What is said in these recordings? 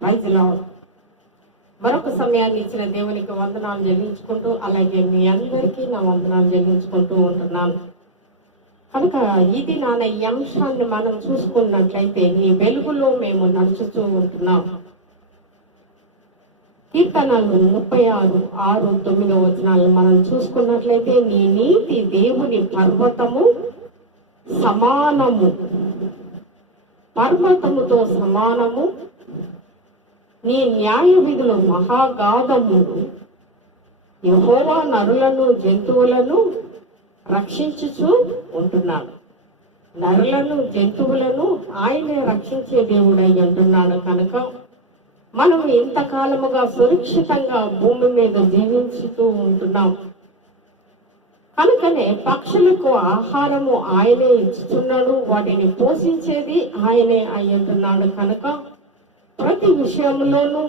Praise lord. మరొక సమయాన్ని ఇచ్చిన దేవునికి వందనాలు చెల్లించుకుంటూ, అలాగే మీ అందరికీ నా వందనాలు చెల్లించుకుంటూ ఉంటున్నాను. కనుక ఇది నాన్న ఈ అంశాన్ని మనం చూసుకున్నట్లయితే నీ వెలుగులో మేము నడుచుతూ ఉంటున్నాం. కీర్తనలు 36:6-9 మనం చూసుకున్నట్లయితే నీ నీతి దేవుని పర్వతము సమానము, పర్వతముతో సమానము, నీ న్యాయ విధులు మహాగాధములు. యెహోవా నరులను జంతువులను రక్షించుచూ ఉంటున్నాడు. నరులను జంతువులను ఆయనే రక్షించే దేవుడై ఉంటున్నాడు. కనుక మనం ఇంతకాలముగా సురక్షితంగా భూమి మీద జీవించుతూ ఉంటున్నాం. కనుకనే పక్షులకు ఆహారము ఆయనే ఇచ్చుతున్నాడు, వాటిని పోషించేది ఆయనే అయ్యుంటున్నాడు. కనుక ప్రతి విషయంలోనూ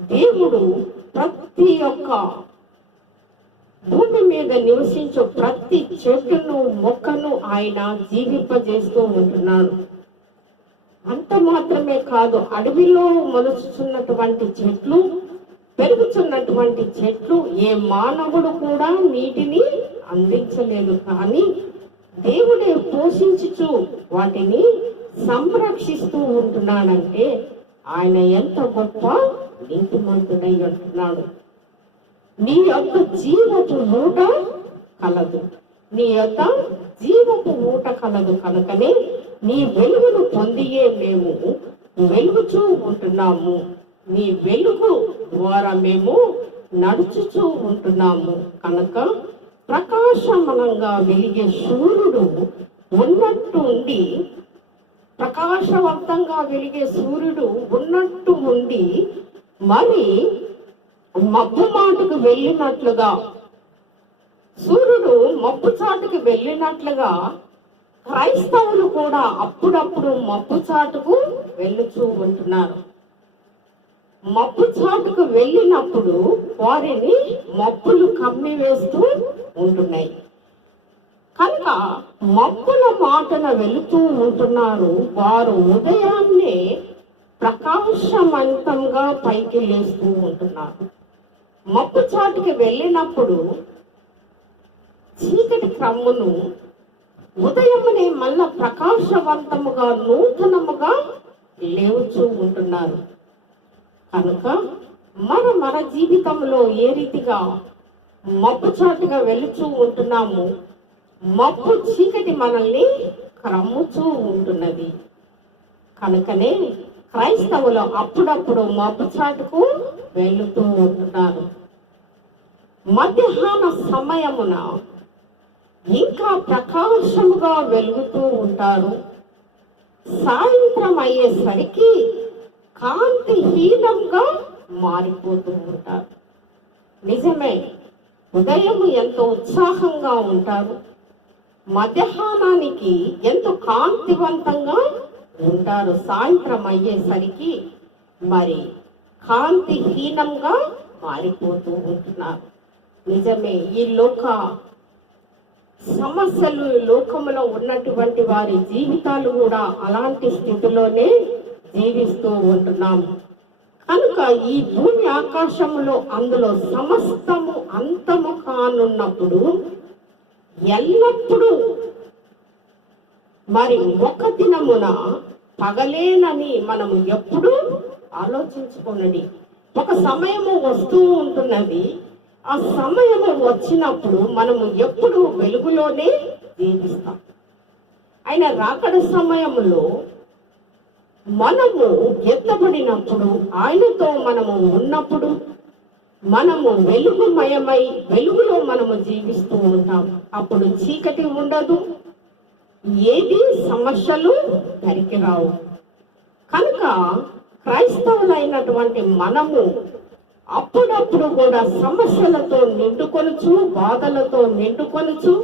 దేవుడు ప్రతి ఒక్క భూమి మీద నివసించే ప్రతి చెట్టును మొక్కను ఆయన జీవింపజేస్తూ ఉంటున్నాడు. అంత మాత్రమే కాదు, అడవిలో మొలుచుతున్నటువంటి చెట్లు, పెరుగుతున్నటువంటి చెట్లు ఏ మానవుడు కూడా నీటిని అందించలేదు, కానీ దేవుడే పోషించుచు వాటిని సంరక్షిస్తూ ఉంటున్నాడంటే ఆయన ఎంత గొప్ప నీతిమంతుడై ఉంటున్నాడు. నీ యొక్క జీవపు ఊట కలదు, నీ యొక్క జీవపు ఊట కలదు. కనుకనే నీ వెలుగును పొందియే మేము వెలుగుచూ ఉంటున్నాము, నీ వెలుగు ద్వారా మేము నడుచుచూ ఉంటున్నాము. కనుక ప్రకాశమానంగా వెలిగే సూర్యుడు ఉన్నట్టు ఉండి, ప్రకాశవంతంగా వెలిగే సూర్యుడు ఉన్నట్టు ఉండి మరి మబ్బు మాటకు వెళ్ళినట్లుగా, సూర్యుడు మబ్బు చాటుకు వెళ్ళినట్లుగా క్రైస్తవులు కూడా అప్పుడప్పుడు మబ్బు చాటుకు వెళ్ళుచూ ఉంటున్నారు. మబ్బు చాటుకు వెళ్ళినప్పుడు వారిని మబ్బులు కమ్మి వేస్తూ ఉంటున్నాయి. కనుక మబ్బుల మాటన వెళుతూ ఉంటున్నారు. వారు ఉదయాన్నే ప్రకాశవంతంగా పైకి లేస్తూ ఉంటున్నారు. మబ్బు చాటుకి వెళ్ళినప్పుడు చీకటి క్రమ్మును ఉదయమునే మళ్ళా ప్రకాశవంతముగా నూతనముగా లేవుచూ ఉంటున్నారు. కనుక మన జీవితంలో ఏ రీతిగా మబ్బు చాటుగా వెళుచూ ఉంటున్నాము, మబ్బు చీకటి మనల్ని క్రమ్ముచూ ఉంటున్నది. కనుకనే క్రైస్తవులు అప్పుడప్పుడు మబ్బు చాటుకు వెళుతూ ఉంటున్నారు. మధ్యాహ్న సమయమున ఇంకా ప్రకాశముగా వెలుగుతూ ఉంటారు. సాయంత్రం అయ్యేసరికి కాంతిహీనంగా మారిపోతూ ఉంటారు. నిజమే, ఉదయం ఎంతో ఉత్సాహంగా ఉంటారు, మధ్యాహ్నానికి ఎంతో కాంతివంతంగా ఉంటారు. సాయంత్రం అయ్యేసరికి మరి కాంతిహీనంగా మారిపోతూ ఉంటున్నారు. నిజమే, ఈ సమస్యలు లోకములో ఉన్నటువంటి వారి జీవితాలు కూడా అలాంటి స్థితిలోనే జీవిస్తూ ఉంటున్నాం. కనుక ఈ భూమి ఆకాశములో అందులో సమస్తము అంతము కానున్నప్పుడు ఎల్లప్పుడూ మరి ఒక దినమున పగలేనని మనము ఎప్పుడు ఆలోచించుకోనండి. ఒక సమయము వస్తూ ఉంటున్నది, ఆ సమయము వచ్చినప్పుడు మనము ఎప్పుడు వెలుగులోనే జీవిస్తాం. ఆయన రాకడ సమయంలో మనము ఎత్తబడినప్పుడు, ఆయనతో మనము ఉన్నప్పుడు మనము వెలుగుమయమై వెలుగులో మనము జీవిస్తూ ఉంటాం. అప్పుడు చీకటి ఉండదు, ఏది సమస్యలు దరికి రావు. కనుక క్రైస్తవులైనటువంటి మనము అప్పుడప్పుడు కూడా సమస్యలతో నిండుకొనుచు, బాధలతో నిండుకొనుచు,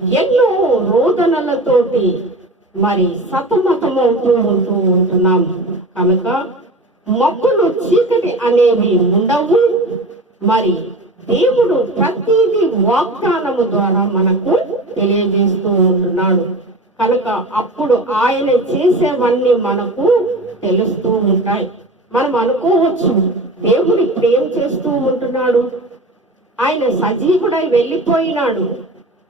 ఎన్నో రోదనలతోటి మరి సతమతమవుతూ ఉంటున్నాం. కనుక మబ్బులు చీకటి అనేవి ఉండవు. మరి దేవుడు ప్రతిదీ వాగ్దానము ద్వారా మనకు తెలియజేస్తూ ఉంటున్నాడు. కనుక అప్పుడు ఆయన చేసేవన్నీ మనకు తెలుస్తూ ఉంటాయి. మనం అనుకోవచ్చు, దేవుడు ఇప్పుడు ఏం చేస్తూ ఉంటున్నాడు, ఆయన సజీవుడై వెళ్ళిపోయినాడు,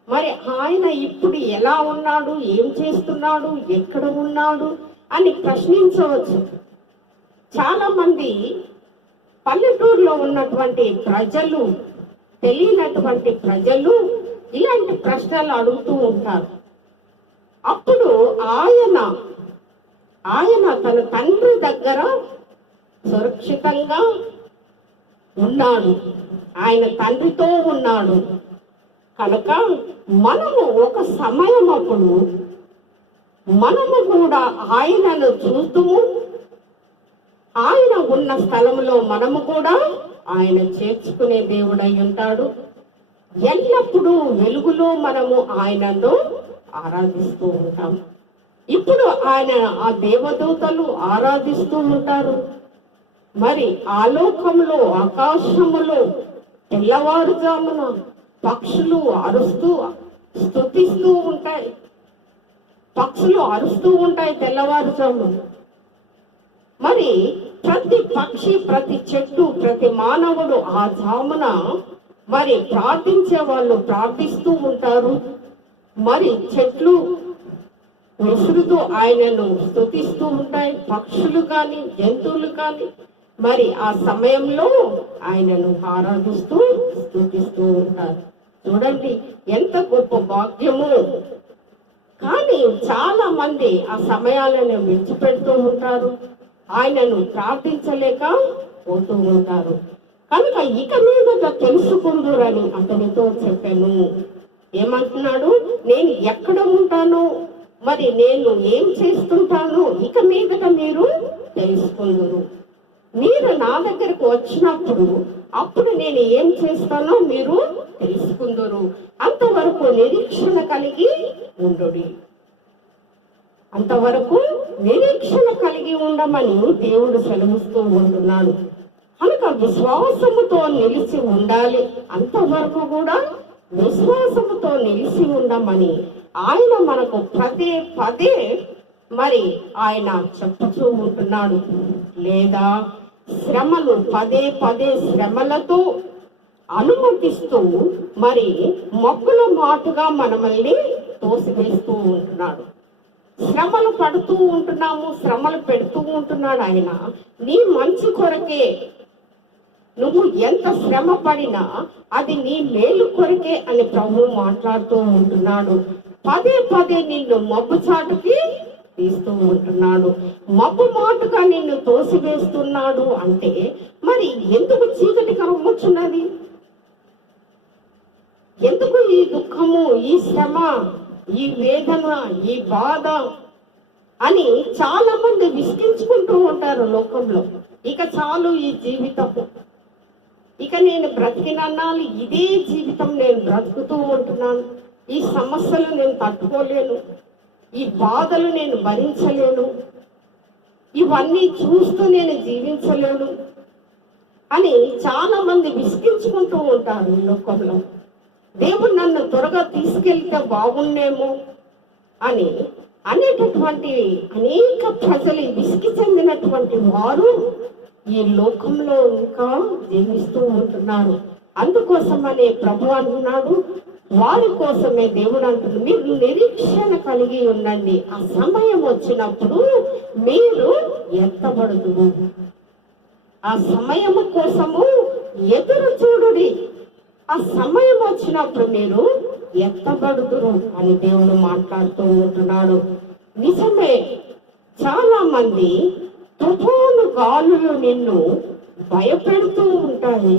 మరి ఆయన ఇప్పుడు ఎలా ఉన్నాడు, ఏం చేస్తున్నాడు, ఎక్కడ ఉన్నాడు అని ప్రశ్నించవచ్చు. చాలా మంది పల్లెటూరులో ఉన్నటువంటి ప్రజలు, తెలియనటువంటి ప్రజలు ఇలాంటి ప్రశ్నలు అడుగుతూ ఉంటారు. అప్పుడు ఆయన తన తండ్రి దగ్గర సురక్షితంగా ఉన్నాడు, ఆయన తండ్రితో ఉన్నాడు కనుక మనము ఒక సమయం అప్పుడు మనము కూడా ఆయనను చూస్తూ ఆయన ఉన్న స్థలంలో మనము కూడా ఆయన చేర్చుకునే దేవుడై ఉంటాడు. ఎల్లప్పుడూ వెలుగులో మనము ఆయనను ఆరాధిస్తూ ఉంటాం. ఇప్పుడు ఆయన ఆ దేవదూతలు ఆరాధిస్తూ ఉంటారు. మరి ఆలోకంలో, ఆకాశములో తెల్లవారుజామున పక్షులు అరుస్తూ స్తుతిస్తూ ఉంటాయి. పక్షులు అరుస్తూ ఉంటాయి తెల్లవారుజామున. మరి ప్రతి పక్షి, ప్రతి చెట్టు, ప్రతి మానవుడు ఆ జామున మరి ప్రార్థించే వాళ్ళు ప్రార్థిస్తూ ఉంటారు. మరి చెట్లు విసురుతూ ఆయనను స్తుతిస్తూ ఉంటాయి. పక్షులు కానీ, జంతువులు కానీ మరి ఆ సమయంలో ఆయనను ఆరాధిస్తూ స్తుతిస్తూ ఉంటారు. చూడండి ఎంత గొప్ప భాగ్యము. కానీ చాలా మంది ఆ సమయాలను విడిచిపెడుతూ ఉంటారు, ఆయనను ప్రార్థించలేక పోతూ ఉంటారు. కనుక ఇక మీదట తెలుసుకుందురని అతనితో చెప్పాను. ఏమంటున్నాడు, నేను ఎక్కడ ఉంటానో, మరి నేను ఏం చేస్తుంటానో ఇక మీదట మీరు తెలుసుకుందురు. మీరు నా దగ్గరకు వచ్చినప్పుడు అప్పుడు నేను ఏం చేస్తానో మీరు తెలుసుకుందురు. అంతవరకు నిరీక్షణ కలిగి ఉండుడి. అంతవరకు నిరీక్షణ కలిగి ఉండమని దేవుడు సెలవిస్తూ ఉంటున్నాడు. కనుక విశ్వాసముతో నిలిచి ఉండాలి. అంతవరకు కూడా విశ్వాసముతో నిలిచి ఉండమని ఆయన మనకు పదే పదే మరి ఆయన చెప్పుతూ ఉంటున్నాడు. లేదా శ్రమలు పదే పదే శ్రమలతో అనుమతిస్తూ మరి మొక్కుల మాటుగా మనల్ని తోసివేస్తూ ఉంటున్నాడు. శ్రమలు పడుతూ ఉంటున్నాము, శ్రమలు పెడుతూ ఉంటున్నాడు ఆయన. నీ మంచి కొరకే, నువ్వు ఎంత శ్రమ పడినా అది నీ మేలు కొరకే అని ప్రభువు మాట్లాడుతూ ఉంటున్నాడు. పదే పదే నిన్ను మబ్బు చాటుకి తీస్తూ ఉంటున్నాడు. మబ్బు మాటుగా నిన్ను తోసివేస్తున్నాడు అంటే మరి ఎందుకు చీకటి కమ్ముచున్నది? ఎందుకు ఈ దుఃఖము, ఈ శ్రమ, ఈ వేదన, ఈ బాధ అని చాలా మంది విసిగించుకుంటూ ఉంటారు లోకంలో. ఇక చాలు ఈ జీవితము, ఇక నేను బ్రతికినన్నాళ్ళు ఇదే జీవితం నేను బ్రతుకుతూ ఉంటున్నాను, ఈ సమస్యలు నేను తట్టుకోలేను, ఈ బాధలు నేను భరించలేను, ఇవన్నీ చూస్తూ నేను జీవించలేను అని చాలా మంది విసిగించుకుంటూ ఉంటారు ఈ లోకంలో. దేవుడు నన్ను త్వరగా తీసుకెళ్తే బాగుండేమో అని అనేటటువంటి అనేక ప్రజలు విసిగి చెందినటువంటి వారు ఈ లోకంలో ఇంకా జీవిస్తూ ఉంటున్నారు. అందుకోసమనే ప్రభు అంటున్నాడు, వారి కోసమే దేవుడు అంటున్నాడు, మీరు నిరీక్షణ కలిగి ఉండండి. ఆ సమయం వచ్చినప్పుడు మీరు ఎత్తబడుదురు. ఆ సమయము కోసము ఎదురు చూడుడి. ఆ సమయం వచ్చినప్పుడు మీరు ఎత్తబడుదురు అని దేవుడు మాట్లాడుతూ ఉంటున్నాడు. నిజమే, చాలా మంది తుఫాను గాలులు నిన్ను భయపెడుతూ ఉంటాయి.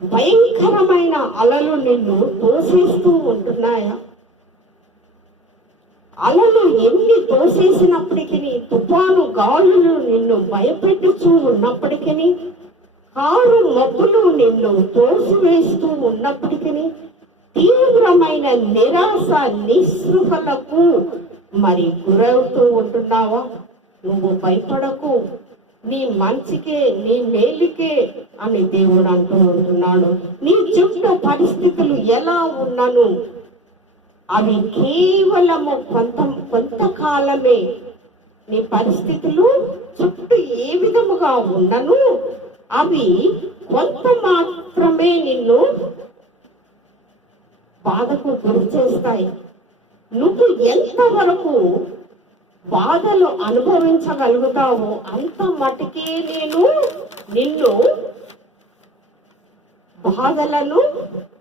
భయంకరమైన అలలు నిన్ను తోసేస్తూ ఉంటున్నాయా? అలలు ఎన్ని తోసేసినప్పటికీ, తుఫాను గాలులు నిన్ను భయపెట్టుచూ ఉన్నప్పటికీ, కారు మబ్బులు నిన్ను తోసివేస్తూ ఉన్నప్పటికీ, తీవ్రమైన నిరాశ నిస్పృహలకు మరి గురవుతూ ఉంటున్నావా? నువ్వు భయపడకు, నీ మంచికే, నీ మేలుకే అని దేవుడు అంటూ ఉంటున్నాడు. నీ చుట్టూ పరిస్థితులు ఎలా ఉన్నను అవి కేవలము కొంతకాలమే. నీ పరిస్థితులు చుట్టూ ఏ విధముగా ఉన్నను అవి కొంత మాత్రమే నిన్ను బాధకు గురి చేస్తాయి. నువ్వు ఎంతవరకు బాధలు అనుభవించగలుగుతావో అంత మటుకే నేను నిన్ను బాధలను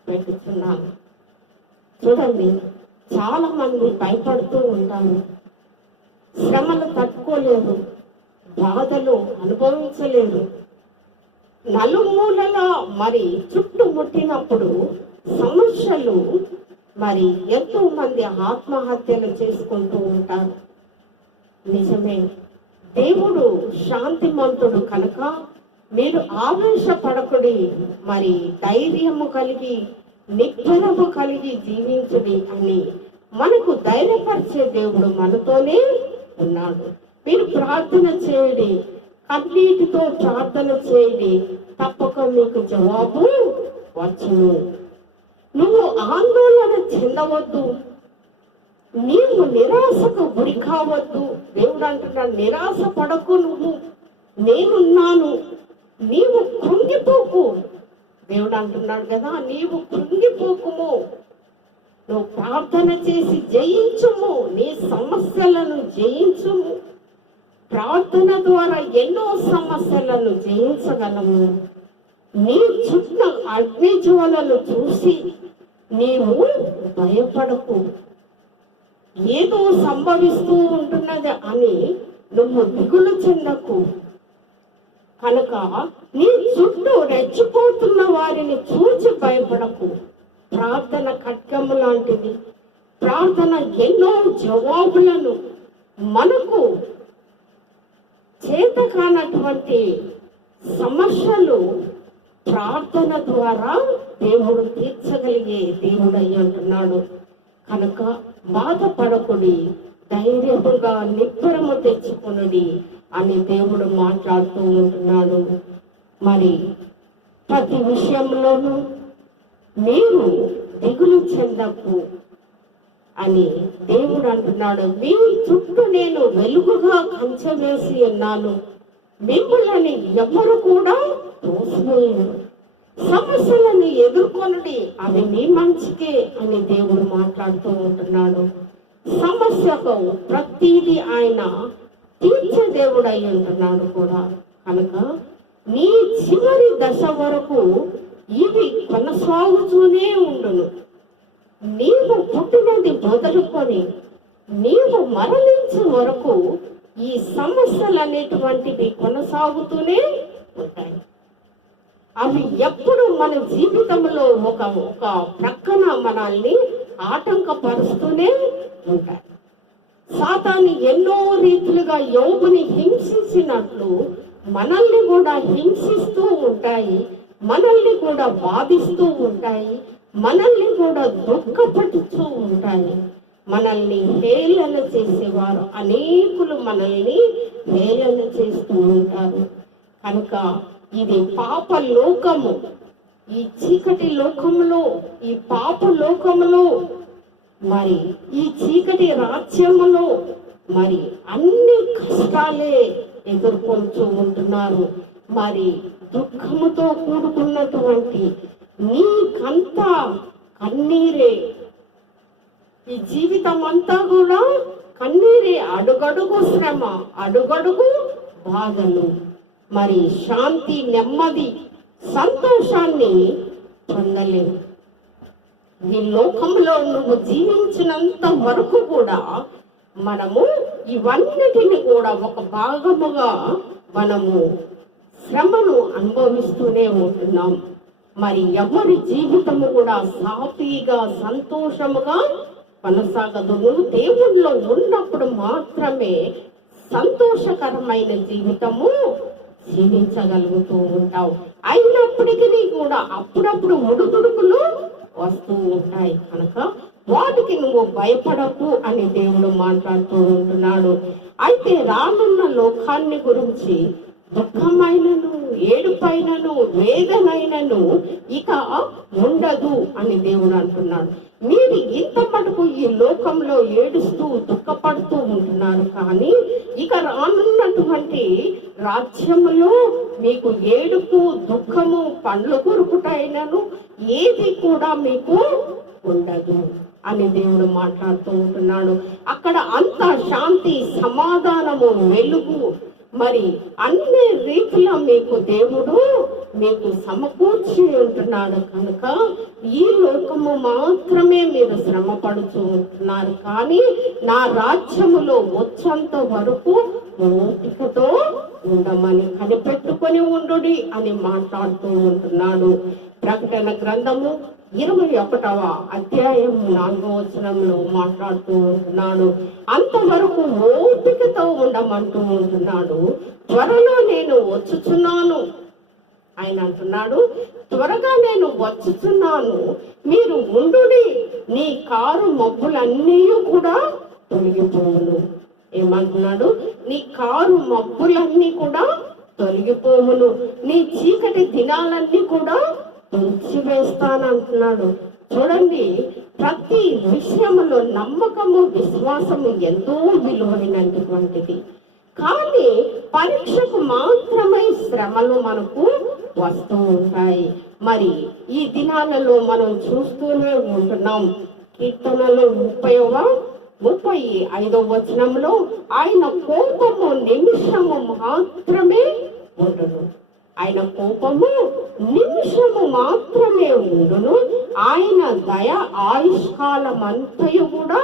పెట్టుతున్నాను. చూడండి, చాలా మంది భయపడుతూ ఉంటారు, శ్రమలు తట్టుకోలేరు, బాధలు అనుభవించలేరు. నలుమూలల మరి చుట్టుముట్టినప్పుడు సమస్యలు మరి ఎంతో మంది ఆత్మహత్యలు చేసుకుంటూ ఉంటారు. నిజమే, దేవుడు శాంతిమంతుడు కనుక మీరు ఆవేశపడకుడి, మరి ధైర్యము కలిగి నిబ్బరము కలిగి జీవించుడి అని మనకు ధైర్యపరిచే దేవుడు మనతోనే ఉన్నాడు. మీరు ప్రార్థన చేయండి, కన్నీటితో ప్రార్థన చేయండి, తప్పక మీకు జవాబు వచ్చును. నువ్వు ఆందోళన చెందవద్దు, నీవు నిరాశకు గురి కావద్దు. దేవుడు అంటున్నాడు, నిరాశ పడకు, నువ్వు నేనున్నాను, నీవు కృంగిపోకు. దేవుడు అంటున్నాడు కదా, నీవు కృంగిపోకుము, నువ్వు ప్రార్థన చేసి జయించుము, నీ సమస్యలను జయించుము. ప్రార్థన ద్వారా ఎన్నో సమస్యలను జయించగలము. నీ చుట్టూ అగ్ని జ్వాలలు చూసి నీవు భయపడకు, ఏదో సంభవిస్తూ ఉంటున్నది అని నువ్వు దిగులు చెందకు. కనుక నీ చుట్టూ రెచ్చిపోతున్న వారిని చూచి భయపడకు. ప్రార్థన ఖడ్గము లాంటిది. ప్రార్థన ఎన్నో జవాబులను మనకు చేత కానటువంటి సమస్యలు ప్రార్థన ద్వారా దేవుడు తీర్చగలిగే దేవుడు అయి అంటున్నాడు. కనుక బాధపడకుడి, ధైర్యముగా నిబ్బరము తెచ్చుకొనుడి అని దేవుడు మాట్లాడుతూ ఉంటున్నాడు. మరి ప్రతి విషయంలోనూ మీరు దిగులు చెందకు అని దేవుడు అంటున్నాడు. మీ చుట్టూ నేను వెలుగుగా కంచె వేసి ఉన్నాను, మిమ్మల్ని ఎవరు కూడా తోసివేయరు. సమస్యలను ఎదుర్కొనుడి, అవి మీ మంచికే అని దేవుడు మాట్లాడుతూ ఉంటున్నాడు. సమస్యకు ప్రతిదీ ఆయన తీర్చే దేవుడు అయి ఉంటున్నాడు కూడా. కనుక నీ చివరి దశ వరకు ఇవి కొనసాగుతూనే ఉండును. నీవు పుట్టినది మొదలుకొని నీవు మరణించే వరకు ఈ సమస్యలు అనేటువంటివి కొనసాగుతూనే ఉంటాయి. అవి ఎప్పుడు మన జీవితంలో ఒక ప్రక్కన మనల్ని ఆటంకపరుస్తూనే ఉంటాయి. సాతాను ఎన్నో రీతులుగా యోబుని హింసించినట్లు మనల్ని కూడా హింసిస్తూ ఉంటాయి, మనల్ని కూడా బాధిస్తూ ఉంటాయి, మనల్ని కూడా దుఃఖపడుతూ ఉంటాయి. మనల్ని హేళన చేసేవారు అనేకులు మనల్ని హేళన చేస్తూ ఉంటారు. కనుక ఇది పాప లోకము. ఈ చీకటి లోకములో, ఈ పాప లోకములో, మరి ఈ చీకటి రాజ్యములో మరి అన్ని కష్టాలే ఎదుర్కొంటూ ఉంటున్నారు. మరి దుఃఖముతో కూడుకున్నటువంటి నీకంతా కన్నీరే, ఈ జీవితం అంతా కూడా కన్నీరే. అడుగడుగు శ్రమ, అడుగడుగు బాధలు, మరి శాంతి, నెమ్మది, సంతోషాన్ని పొందలేవు. ఈ లోకంలో నువ్వు జీవించినంత వరకు కూడా మనము ఇవన్నిటిని కూడా ఒక భాగముగా మనము శ్రమను అనుభవిస్తూనే ఉంటున్నాం. మరి ఎవరి జీవితము కూడా సాఫీగా సంతోషముగా కొనసాగదు. నువ్వు దేవుడిలో ఉన్నప్పుడు మాత్రమే సంతోషకరమైన జీవితము జీవించగలుగుతూ ఉంటావు. అయినప్పటికీ కూడా అప్పుడప్పుడు ముడుదుడుకులు వస్తూ ఉంటాయి. కనుక వాటికి నువ్వు భయపడకు అని దేవుడు మాట్లాడుతూ ఉంటున్నాడు. అయితే రానున్న లోకాన్ని గురించి దుఃఖమైనను, ఏడుపైనను, వేదనైనను ఇక ఉండదు అని దేవుడు అంటున్నాడు. మీరు ఇంత మటుకు ఈ లోకంలో ఏడుస్తూ దుఃఖపడుతూ ఉంటున్నారు, కానీ ఇక రానున్నటువంటి రాజ్యములో మీకు ఏడుపు దుఃఖము పండ్లు కొరుకుటైనను ఏది కూడా మీకు ఉండదు అని దేవుడు మాట్లాడుతూ ఉంటున్నాడు. అక్కడ అంత శాంతి, సమాధానము, వెలుగు, మరి అన్ని రీతిలో మీకు దేవుడు మీకు సమకూర్చి ఉంటున్నాడు. కనుక ఈ లోకము మాత్రమే మీరు శ్రమ పడుతూ ఉంటున్నారు, కానీ నా రాజ్యములో వచ్చేంత వరకు ఓపికతో ఉండమని కనిపెట్టుకొని ఉండుడి అని మాట్లాడుతూ ఉంటున్నాడు. ప్రకటన గ్రంథము 21వ అధ్యాయం 4వ వచనంలో మాట్లాడుతూ ఉంటున్నాడు. అంతవరకు ఓపికతో ఉండమంటూ ఉంటున్నాడు. త్వరలో నేను వచ్చుచున్నాను ఆయన అంటున్నాడు. త్వరగా నేను వచ్చుచున్నాను, మీరు ఉండుడి, నీ కారు మబ్బులన్నీ కూడా తొలగిపోవును. ఏమంటున్నాడు? నీ కారు మబ్బులన్నీ కూడా తొలగిపోవును, నీ చీకటి దినాలన్నీ కూడా తుడిచివేస్తానంటున్నాడు. చూడండి, ప్రతి విషయంలో నమ్మకము, విశ్వాసము ఎంతో విలువైనటువంటిది. కానీ పరీక్షకు మాత్రమే శ్రమలు మనకు వస్తూ ఉంటాయి. మరి ఈ దినాలలో మనం చూస్తూనే ఉంటున్నాం. కీర్తనలో 35వ వచనంలో ఆయన కోపము నిమిషము మాత్రమే ఉండును, ఆయన కోపము నిమిషము మాత్రమే ఉండును, ఆయన దయ ఆయుష్కాలం అంతయు కూడా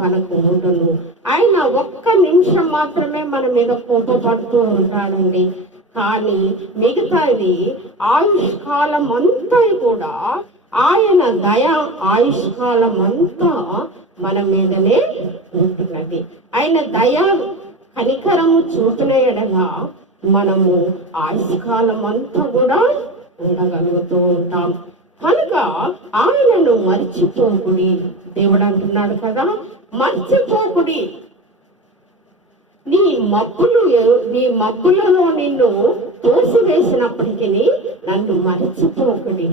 మనకు ఉండును. ఆయన ఒక్క నిమిషం మాత్రమే మన మీద కోపపడుతూ ఉంటాడండి, కానీ మిగతాది ఆయుష్కాలం అంతా కూడా ఆయన దయ ఆయుష్కాలం అంతా మన మీదనే ఉంటున్నది. ఆయన దయ కనికరము చూపిన ఎడల మనము ఆయుష్కాలం అంతా కూడా ఉండగలుగుతూ ఉంటాం. కనుక ఆయనను మర్చిపోకుడి. దేవుడు అంటున్నాడు కదా, మర్చిపోకుడి. నీ మబ్బులలో నిన్ను తోసివేసినప్పటికీ నన్ను మర్చిపోకుడి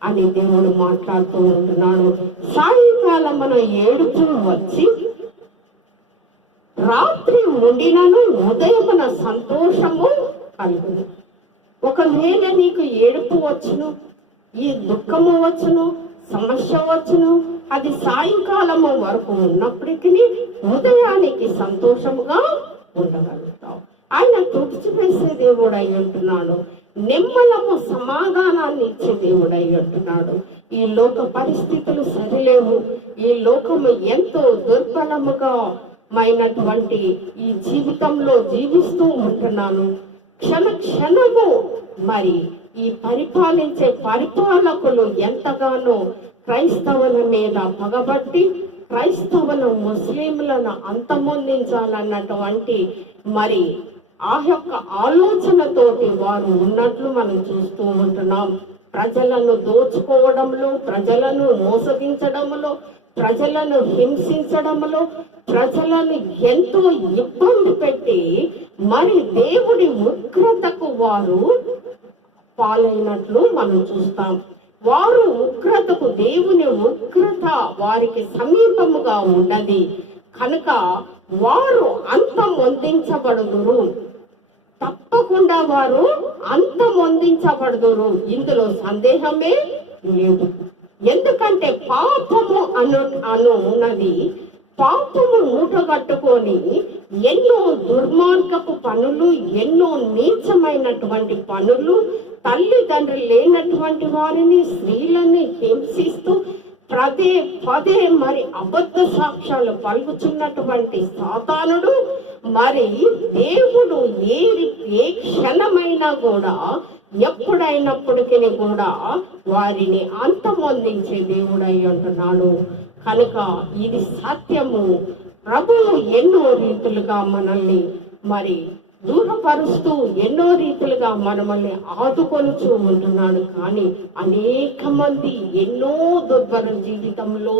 అని దేవుడు మాట్లాడుతూ ఉంటున్నాడు. సాయంకాలం మన ఏడుపు వచ్చి రాత్రి ఉండినను ఉదయమున సంతోషము కలుగును. ఒకవేళ నీకు ఏడుపు వచ్చును, ఈ దుఃఖము వచ్చును, సమస్య వచ్చును, అది సాయంకాలము వరకు ఉన్నప్పటికీ ఉదయానికి సంతోషముగా ఉండగలుగుతావు. ఆయన తుడిచివేసే దేవుడు అయి ఉంటున్నాడు. నిమ్మలము సమాధానాన్ని ఇచ్చే దేవుడు అయి ఉంటున్నాడు. ఈ లోక పరిస్థితులు సరిలేవు. ఈ లోకము ఎంతో దుర్బలముగా మైనటువంటి ఈ జీవితంలో జీవిస్తూ ఉంటున్నాను. క్షణ క్షణము మరి ఈ పరిపాలించే పరిపాలకులు ఎంతగానో క్రైస్తవుల మీద పగబట్టి క్రైస్తవుల ముస్లింలను అంతమొందించాలన్నటువంటి మరి ఆ యొక్క ఆలోచనతోటి వారు ఉన్నట్లు మనం చూస్తూ ఉంటున్నాం. ప్రజలను దోచుకోవడంలో, ప్రజలను మోసగించడంలో, ప్రజలను హింసించడంలో, ప్రజలను ఎంతో ఇబ్బంది పెట్టి మరి దేవుడి ఉగ్రతకు వారు పాలైనట్లు మనం చూస్తాం. వారు ఉగ్రతకు, దేవుని ఉగ్రత వారికి సమీపముగా ఉన్నది కనుక వారు అంతమొందించబడుదురు. తప్పకుండా వారు అంతమొందించబడుదురు, ఇందులో సందేహమే లేదు. ఎందుకంటే పాపము అనున్నది, పాపము మూటగట్టుకొని ఎన్నో దుర్మార్గపు పనులు, ఎన్నో నీచమైనటువంటి పనులు, తల్లిదండ్రులు లేనటువంటి వారిని, స్త్రీలని హింసిస్తూ పదే పదే మరి అబద్ధ సాక్ష్యాలు పలుకుచున్నటువంటి సాతానుడు మరి దేవుడు ఏ క్షణమైనా కూడా, ఎప్పుడైనప్పటికీ కూడా వారిని అంతమొందించే దేవుడై ఉంటున్నాడు. కనుక ఇది సత్యము. ప్రభువు ఎన్నో రీతులుగా మనల్ని మరి దూరపరుస్తూ ఎన్నో రీతులుగా మనల్ని ఆదుకొనుచూ ఉంటున్నాడు. కానీ అనేక మంది ఎన్నో దుర్భర జీవితంలో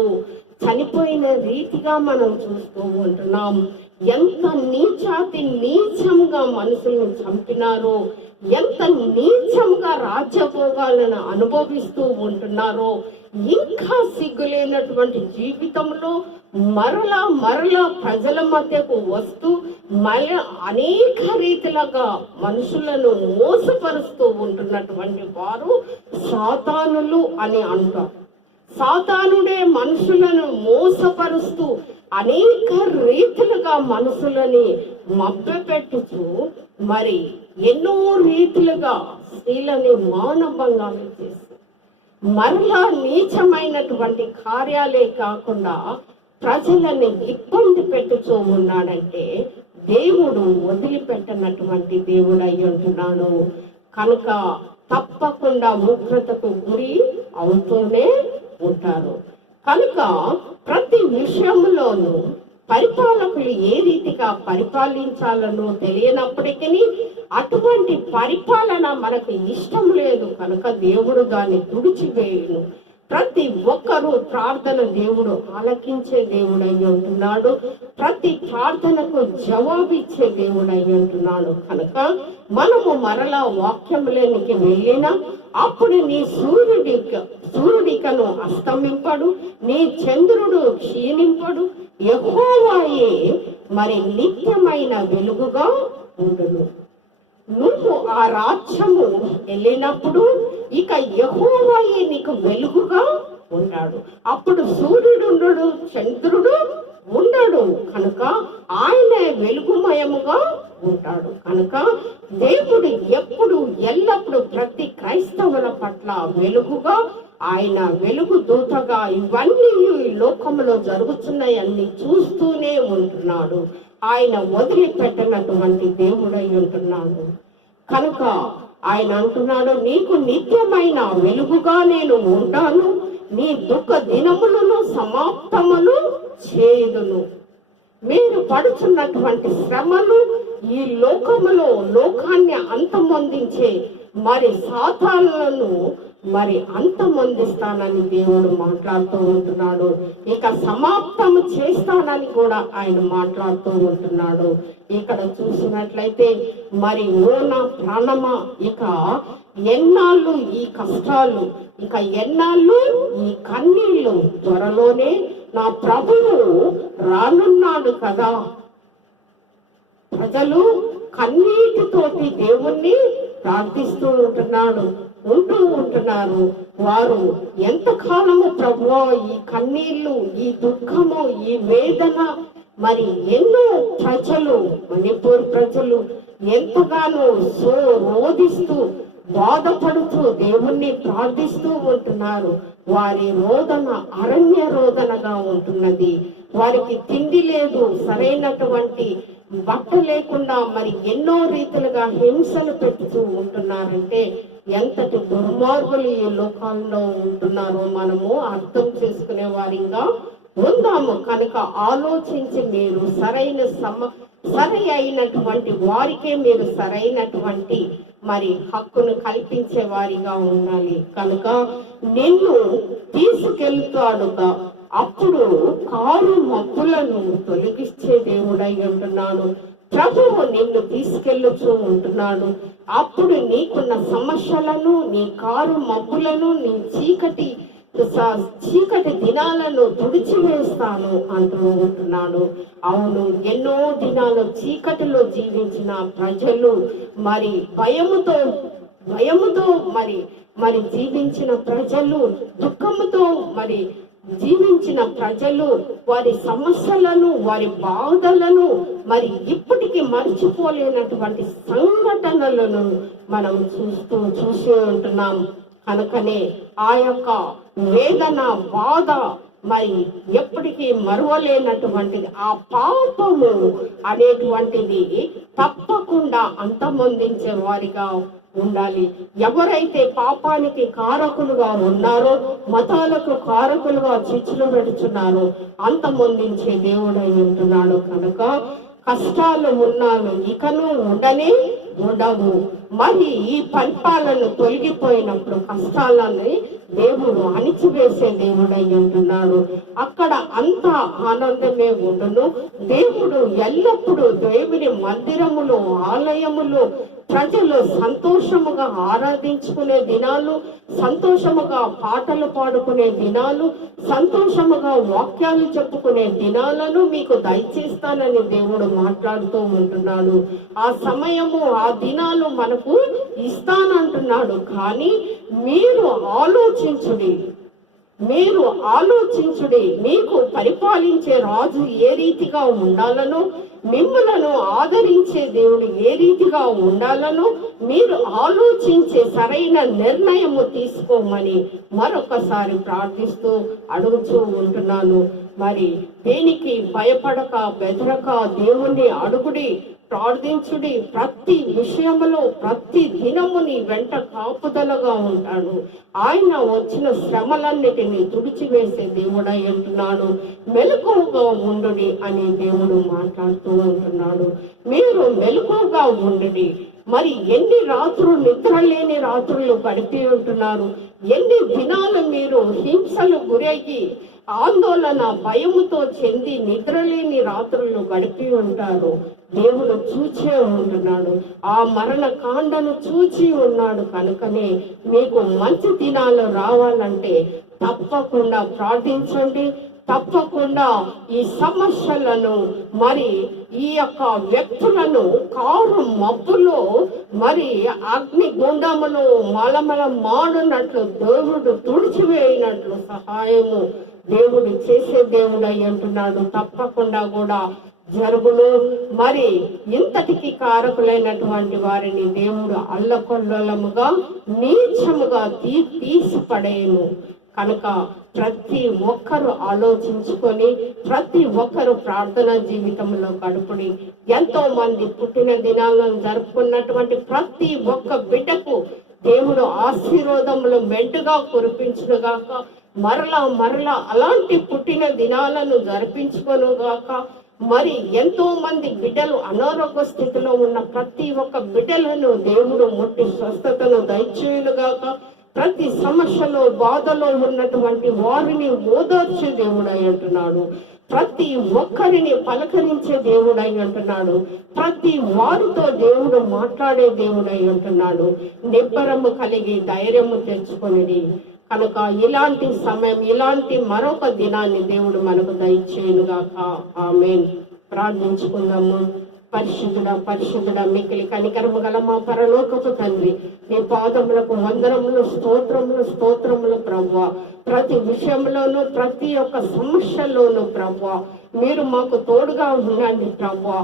చనిపోయిన రీతిగా మనం చూస్తూ ఉంటున్నాం. ఎంత నీచంగా మనుషులను చంపినారో, ఎంత నీచంగా రాజ్యభోగాలను అనుభవిస్తూ ఉంటున్నారో, ఇంకా సిగ్గులేనటువంటి జీవితంలో మరలా ప్రజల మధ్యకు వస్తూ మళ్ళీ అనేక రీతిలుగా మనుషులను మోసపరుస్తూ ఉంటున్నటువంటి వారు సాతానులు అని అంటారు. సాతానుడే మనుషులను మోసపరుస్తూ అనేక రీతిలుగా మనుషులని మభ్యపెట్టుచు మరి ఎన్నో రీతిలుగా స్త్రీలని మానభంగాలు చేసి మరలా నీచమైనటువంటి కార్యాలే కాకుండా ప్రజలని ఇబ్బంది పెట్టుతూ ఉన్నాడంటే దేవుడు వదిలిపెట్టనటువంటి దేవుడు అయి ఉంటున్నాడు. కనుక తప్పకుండా ఉగ్రతకు గురి అవుతూనే ఉంటారు. కనుక ప్రతి విషయంలోనూ పరిపాలకులు ఏ రీతిగా పరిపాలించాలనో తెలియనప్పటికీ అటువంటి పరిపాలన మనకు ఇష్టం లేదు కనుక దేవుడు దాన్ని తుడిచివేయును. ప్రతి ఒక్కరూ ప్రార్థన దేవుడు ఆలకించే దేవుడు అయి ఉంటున్నాడు. ప్రతి ప్రార్థనకు జవాబిచ్చే దేవుడు అయి ఉంటున్నాడు. కనుక మనము మరలా వాక్యములోనికి వెళ్ళినా అప్పుడు నీ సూర్యుడికను అస్తమింపడు, నీ చంద్రుడు క్షీణింపడు, యెహోవాయే మరి నిత్యమైన వెలుగుగా ఉండును. నువ్వు ఆ రాజ్యము వెళ్ళినప్పుడు ఇక యెహోవాయే నీకు వెలుగుగా ఉంటాడు. అప్పుడు సూర్యుడు ఉండడు, చంద్రుడు ఉండడు. కనుక ఆయన వెలుగుమయముగా ఉంటాడు. కనుక దేవుడు ఎప్పుడు ఎల్లప్పుడు ప్రతి క్రైస్తవుల పట్ల వెలుగుగా, ఆయన వెలుగు దూతగా ఇవన్నీ లోకంలో జరుగుతున్నాయి అన్ని చూస్తూనే ఉంటున్నాడు. ఆయన వదిలిపెట్టనటువంటి దేవుడై ఉంటున్నాడు. కనుక ఆయన అంటున్నాడు, నీకు నిత్యమైన వెలుగుగా నేను ఉంటాను, నీ దుఃఖ దినములను సమాప్తమును చేయుదును. మీరు పడుచున్నటువంటి శ్రమలు ఈ లోకములో లోకాన్ని అంతమొందించే మరి సాతానులను మరి అంతమొందిస్తానని దేవుడు మాట్లాడుతూ ఉంటున్నాడు. ఇక సమాప్తము చేస్తానని కూడా ఆయన మాట్లాడుతూ ఉంటున్నాడు. ఇక్కడ చూసినట్లయితే మరి ఓ నా ప్రాణమా, ఇక ఎన్నాళ్ళు ఈ కష్టాలు, ఇక ఎన్నాళ్ళు ఈ కన్నీళ్ళు, త్వరలోనే నా ప్రభువు రానున్నాడు కదా. ప్రజలు కన్నీటితోటి దేవుణ్ణి ప్రార్థిస్తూ ఉంటున్నారు. వారు ఎంతకాలము ప్రభువా ఈ కన్నీళ్లు, ఈ దుఃఖము, ఈ వేదన, మరి ఎన్నో ప్రజలు, మణిపూర్ ప్రజలు ఎంతగానో రోధిస్తూ బాధపడుతూ దేవుణ్ణి ప్రార్థిస్తూ ఉంటున్నారు. వారి రోదన అరణ్య రోదనగా ఉంటున్నది. వారికి తిండి లేదు, సరైనటువంటి బట్ట లేకుండా మరి ఎన్నో రీతిలుగా హింసలు పెడుతూ ఉంటున్నారంటే ఎంతటి దుర్మార్గులు ఈ లోకాల్లో ఉంటున్నారో మనము అర్థం చేసుకునే వారిగా ఉందాము. కనుక ఆలోచించి మీరు సరి అయినటువంటి వారికే మీరు సరైనటువంటి మరి హక్కును కల్పించే వారిగా ఉండాలి. కనుక నిన్ను తీసుకెళ్తాడుగా, అప్పుడు కారు మబ్బులను తొలగించే దేవుడై ఉంటున్నాడు. ప్రభువు నిన్ను తీసుకెళ్ళుచూ ఉంటున్నాడు. అప్పుడు నీకున్న సమస్యలను, నీ కారు మబ్బులను, నీ చీకటి దినాలను తుడిచివేస్తాను అంటూ ఉంటున్నాడు. అవును, ఎన్నో దినాలు చీకటిలో జీవించిన ప్రజలు, మరి భయముతో మరి జీవించిన ప్రజలు, దుఃఖముతో మరి జీవించిన ప్రజలు, వారి సమస్యలను, వారి బాధలను మరి ఇప్పటికీ మర్చిపోలేనటువంటి సంఘటనలను మనం చూసి ఉంటున్నాం. కనుకనే ఆ యొక్క వేదన, బాధ మరి ఎప్పటికీ మరువలేనటువంటిది. ఆ పాపము అనేటువంటిది తప్పకుండా అంతమొందించే వారిగా ఉండాలి. ఎవరైతే పాపానికి కారకులుగా ఉన్నారో, మతాలకు కారకులుగా చిచ్చులు పెడుతున్నారో అంతమొందించే దేవుడై ఉంటున్నాడు. కనుక కష్టాలు ఉన్నాను, ఇకను ఉండవు. మరి ఈ పరిపాలన తొలగిపోయినప్పుడు కష్టాలని దేవుడు అణిచివేసే దేవుడై ఉంటున్నాడు. అక్కడ అంత ఆనందమే ఉండును. దేవుడు ఎల్లప్పుడూ దేవుని మందిరములో, ఆలయములో ప్రజలు సంతోషముగా ఆరాధించుకునే దినాలు, సంతోషముగా పాటలు పాడుకునే దినాలు, సంతోషముగా వాక్యాలు చెప్పుకునే దినాలను మీకు దయచేస్తానని దేవుడు మాట్లాడుతూ ఉంటున్నాడు. ఆ సమయము, ఆ దినాలు మనకు ఇస్తానంటున్నాడు. కానీ మీరు ఆలోచించుడి, మీరు ఆలోచించుడి. మీకు పరిపాలించే రాజు ఏ రీతిగా ఉండాలనో, మిమ్మలను ఆదరించే దేవుడు ఏ రీతిగా ఉండాలనో మీరు ఆలోచించే సరైన నిర్ణయము తీసుకోమని మరొకసారి ప్రార్థిస్తూ అడుగుతూ ఉంటున్నాను. మరి దేనికి భయపడక బెదరక దేవుణ్ణి అడుగుడి, ప్రార్థించుడి. ప్రతి విషయములో ప్రతి దినము నీ వెంట కాపుదలగా ఉంటాడు. ఆయన వచ్చిన శ్రమలన్నిటినీ తుడిచివేసే దేవుడై ఉంటున్నాడు. మెలకువగా ఉండుడి అని దేవుడు మాట్లాడుతూ ఉంటున్నాడు. మీరు మెలకువగా ఉండుడి. మరి ఎన్ని రాత్రులు నిద్ర లేని రాత్రులు గడిపి ఉంటున్నారు. ఎన్ని దినాలు మీరు హింసలు గురయ్యి ఆందోళన భయముతో చెంది నిద్రలేని రాత్రులు గడిపి ఉంటారు. దేవుడు చూచే ఉంటున్నాడు. ఆ మరణ కాండను చూచి ఉన్నాడు. కనుకనే మీకు మంచి దినాలు రావాలంటే తప్పకుండా ప్రార్థించండి. తప్పకుండా ఈ సమస్యలను, మరి ఈ యొక్క వ్యక్తులను కారు మబ్బులో, మరి అగ్ని గుండములో మలమల మాడునట్లు దేవుడు తుడిచివేయినట్లు సహాయము దేవుడు చేసే దేవుడు అయి అంటున్నాడు. తప్పకుండా కూడా జరుగును. మరి ఇంతటికి కారకులైనటువంటి వారిని దేవుడు అల్లకొల్లముగా నీచముగా తీసి పడేయను. కనుక ప్రతి ఒక్కరు ఆలోచించుకొని ప్రతి ఒక్కరు ప్రార్థనా జీవితంలో గడుపుడి. ఎంతో మంది పుట్టిన దినాలను జరుపుకున్నటువంటి ప్రతి ఒక్క బిడ్డకు దేవుడు ఆశీర్వాదములు మెండుగా కురిపించునుగాక. మరలా అలాంటి పుట్టిన దినాలను జరిపించుకొనుగాక. మరి ఎంతో మంది బిడ్డలు అనారోగ్య స్థితిలో ఉన్న ప్రతి ఒక్క బిడ్డలను దేవుడు ముట్టి స్వస్థతను దయచేయునుగాక. ప్రతి సమస్యలో బాధలో ఉన్నటువంటి వారిని ఓదార్చే దేవుడై అంటున్నాడు. ప్రతి ఒక్కరిని పలకరించే దేవుడై అంటున్నాడు. ప్రతి వారితో దేవుడు మాట్లాడే దేవుడై అంటున్నాడు. నిబ్బరము కలిగి ధైర్యము తెచ్చుకొనిది. కనుక ఇలాంటి సమయం, ఇలాంటి మరొక దినాన్ని దేవుడు మనకు దయచేయునుగాక. ఆమేన్. ప్రార్థించుకుందాము. పరిశుద్ధుడా మిక్కిలి కనికరము గల మా పరలోకపు తండ్రి, నీ పాదములకు వందనములు, స్తోత్రములు ప్రభువా. ప్రతి విషయంలోనూ, ప్రతి ఒక్క సమస్యలోనూ ప్రభువా మీరు మాకు తోడుగా ఉండండి ప్రభువా.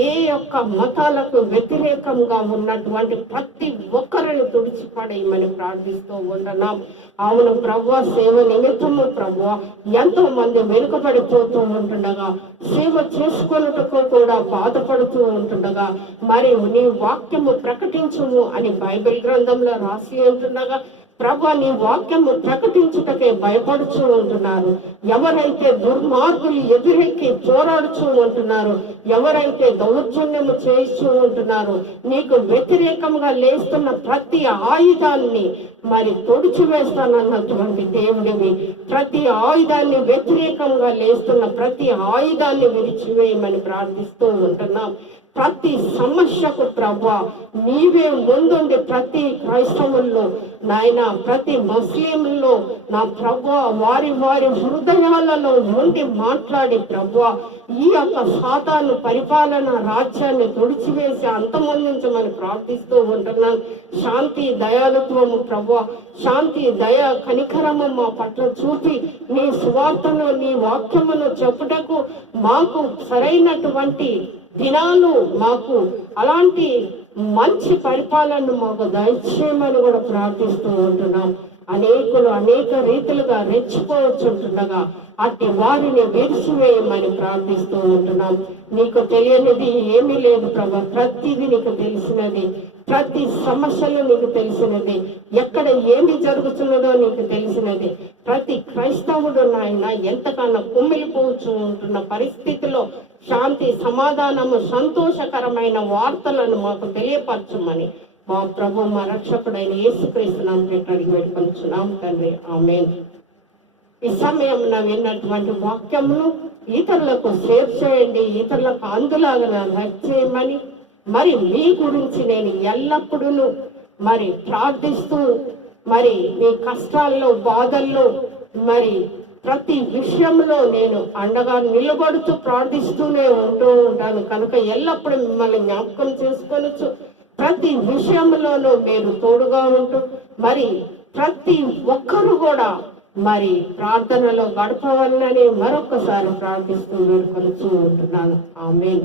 ఏ యొక్క మతాలకు వ్యతిరేకంగా ఉన్నటువంటి ప్రతి ఒక్కరిని తుడిచిపడేయమని ప్రార్థిస్తూ ఉంటున్నాం. అవును ప్రభువా, సేవ నిమిత్తము ప్రభువా ఎంతో మంది వెనుకబడిపోతూ ఉంటుండగా, సేవ చేసుకొనుటకు కూడా బాధపడుతూ ఉంటుండగా, మరి నీ వాక్యము ప్రకటించుము అని బైబిల్ గ్రంథంలో రాసి ఉంటుండగా ప్రభు నీ వాక్యము ప్రకటించుటకే భయపడుచూ ఉంటున్నారు. ఎవరైతే దుర్మార్గులు ఎదురెక్కి పోరాడుచూ ఉంటున్నారు, ఎవరైతే దౌర్జన్యము చేస్తూ ఉంటున్నారు, నీకు వ్యతిరేకంగా లేస్తున్న ప్రతి ఆయుధాన్ని మరి తొడిచివేస్తానన్నటువంటి దేవుడివి. ప్రతి ఆయుధాన్ని, వ్యతిరేకంగా లేస్తున్న ప్రతి ఆయుధాన్ని విరిచివేయమని ప్రార్థిస్తూ ఉంటున్నాం. ప్రతి సమస్యకు ప్రభువా నీవే ముందుండి ప్రతి క్రైస్తవుల్లో నాయన, ప్రతి ముస్లింల్లో నా ప్రభువా వారి హృదయాలలో ఉండి మాట్లాడి ప్రభువా ఈ యొక్క సాతాను పరిపాలన రాజ్యాన్ని తుడిచివేసి అంతమొందించమని ప్రార్థిస్తూ ఉంటున్నాను. శాంతి దయాలుత్వము ప్రభువా, శాంతి దయ కనికరము మా పట్ల చూపి నీ సువార్తను, నీ వాక్యమును చెప్పుటకు మాకు సరైనటువంటి దినాలు, మాకు అలాంటి మంచి పరిపాలనను మాకు దయచేయమని కూడా ప్రార్థిస్తూ ఉంటున్నాం. అనేకులు అనేక రీతిలుగా రెచ్చిపోవచ్చుంటుండగా అట్టి వారిని విరిచివేయమని ప్రార్థిస్తూ ఉంటున్నాం. నీకు తెలియనిది ఏమీ లేదు ప్రభు, ప్రతిదీ నీకు తెలిసినది, ప్రతి సమస్యలు నీకు తెలిసినది, ఎక్కడ ఏమి జరుగుతున్నదో నీకు తెలిసినది. ప్రతి క్రైస్తవుడు నాయన ఎంతకన్నా కుమిలిపోవచ్చు ఉంటున్న పరిస్థితిలో శాంతి, సమాధానము, సంతోషకరమైన వార్తలను మాకు తెలియపరచమని మా ప్రభు మా రక్షకుడైన యేసుక్రీస్తు నామమున అడిగి వేడుకొనుచున్నాం తండ్రి, ఆమేన్. ఈ సమయం విన్నటువంటి వాక్యమును ఇతరులకు షేర్ చేయండి, ఇతరులకు అందులాగా చేయమని మరి మీ గురించి నేను ఎల్లప్పుడూ మరి ప్రార్థిస్తూ మరి మీ కష్టాల్లో బాధల్లో మరి ప్రతి విషయంలో నేను అండగా నిలబడుతూ ప్రార్థిస్తూనే ఉంటూ ఉంటాను కనుక ఎల్లప్పుడూ మిమ్మల్ని జ్ఞాపకం చేసుకొనొచ్చు. ప్రతి విషయంలోనూ మీరు తోడుగా ఉంటూ మరి ప్రతి ఒక్కరు కూడా మరి ప్రార్థనలో గడపవాలని మరొకసారి ప్రార్థిస్తూ వేడుకొనుచూ ఉంటున్నాను. ఆమేన్.